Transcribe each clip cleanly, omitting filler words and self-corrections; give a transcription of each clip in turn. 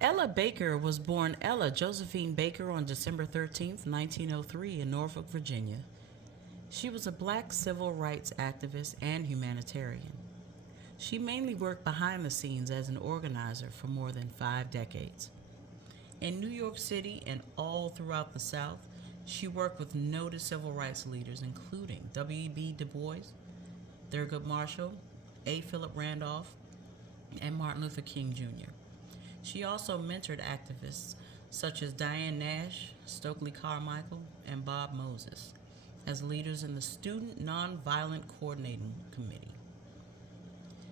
Ella Baker was born Ella Josephine Baker on December 13th, 1903, in Norfolk, Virginia. She was a black civil rights activist and humanitarian. She mainly worked behind the scenes as an organizer for more than 5 decades. In New York City and all throughout the South, she worked with noted civil rights leaders including W.E.B. Du Bois, Thurgood Marshall, A. Philip Randolph, and Martin Luther King Jr. She also mentored activists such as Diane Nash, Stokely Carmichael, and Bob Moses as leaders in the Student Nonviolent Coordinating Committee.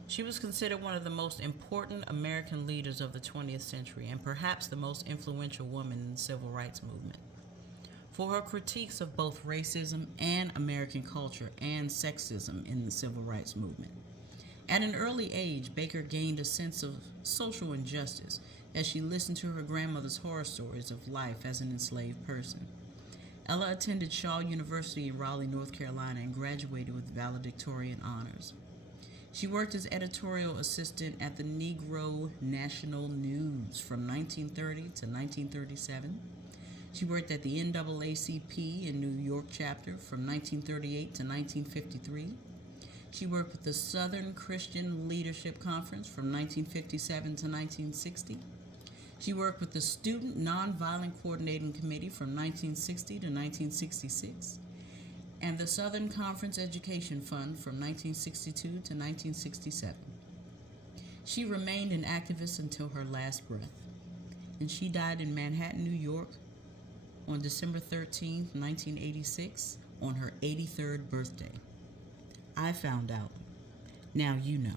She was considered one of the most important American leaders of the 20th century and perhaps the most influential woman in the civil rights movement. For her critiques of both racism and American culture and sexism in the civil rights movement. At an early age, Baker gained a sense of social injustice as she listened to her grandmother's horror stories of life as an enslaved person. Ella attended Shaw University in Raleigh, North Carolina, and graduated with valedictorian honors. She worked as editorial assistant at the Negro National News from 1930 to 1937. She worked at the NAACP in New York chapter from 1938 to 1953. She worked with the Southern Christian Leadership Conference from 1957 to 1960. She worked with the Student Nonviolent Coordinating Committee from 1960 to 1966 and the Southern Conference Education Fund from 1962 to 1967. She remained an activist until her last breath, and she died in Manhattan, New York on December 13, 1986, on her 83rd birthday. I found out. Now you know.